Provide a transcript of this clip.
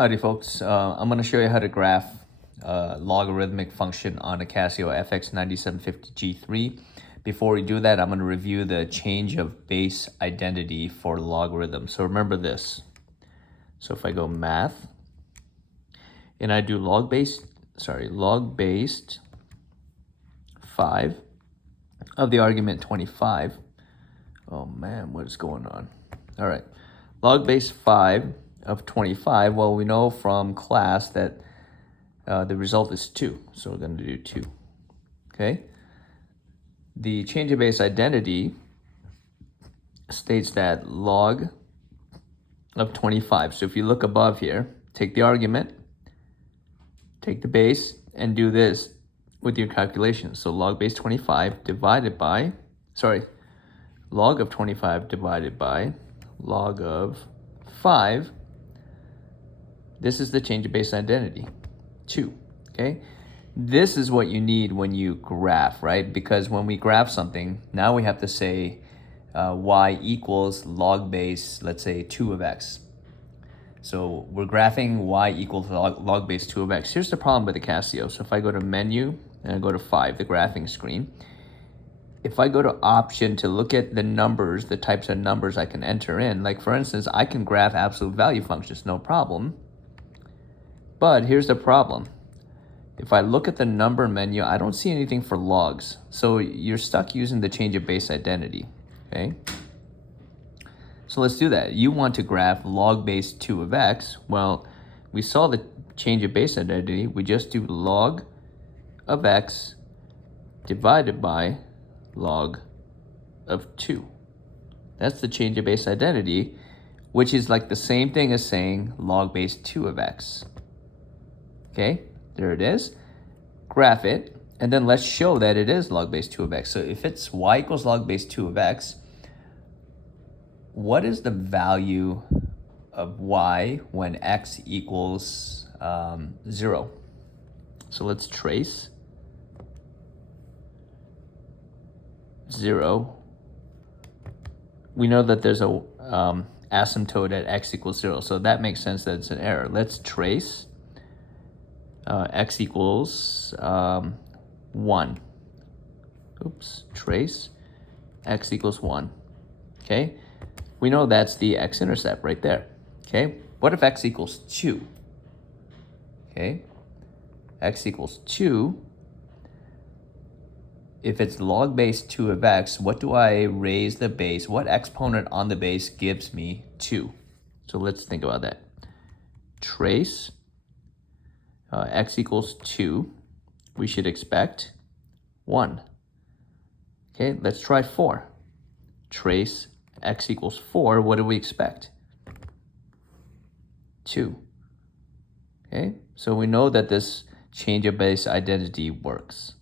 Howdy folks, I'm going to show you how to graph a logarithmic function on a Casio fx-9750Giii. Before we do that, I'm going to review the change of base identity for logarithms. So remember this. So if I go math and I do log based 5 of the argument 25. Oh man, what is going on? All right, log base 5 of 25, well, we know from class that the result is 2. So we're going to do 2. Okay. The change of base identity states that log of 25. So if you look above here, take the argument, take the base, and do this with your calculation. So log base 25 divided by, log of 25 divided by log of 5. This is the change of base identity, 2, okay? This is what you need when you graph, right? Because when we graph something, now we have to say y equals log base, let's say 2 of x. So we're graphing y equals log base 2 of x. Here's the problem with the Casio. So if I go to menu and I go to 5, the graphing screen, if I go to option to look at the numbers, the types of numbers I can enter in, like for instance, I can graph absolute value functions, no problem. But here's the problem. If I look at the number menu, I don't see anything for logs. So you're stuck using the change of base identity, okay? So let's do that. You want to graph log base 2 of x. Well, we saw the change of base identity. We just do log of x divided by log of 2. That's the change of base identity, which is like the same thing as saying log base 2 of x. Okay, there it is. Graph it, and then let's show that it is log base 2 of x. So if it's y equals log base 2 of x, what is the value of y when x equals 0? So let's trace 0. We know that there's a asymptote at x equals 0, so that makes sense that it's an error. Let's trace x equals 1. Oops, trace x equals 1. Okay, we know that's the x-intercept right there. Okay, what if x equals 2? Okay, x equals 2. If it's log base 2 of x, what do I raise the base? What exponent on the base gives me 2? So let's think about that. Trace x equals 2, we should expect 1. Okay, let's try 4. Trace x equals 4, what do we expect? 2. Okay, so we know that this change of base identity works.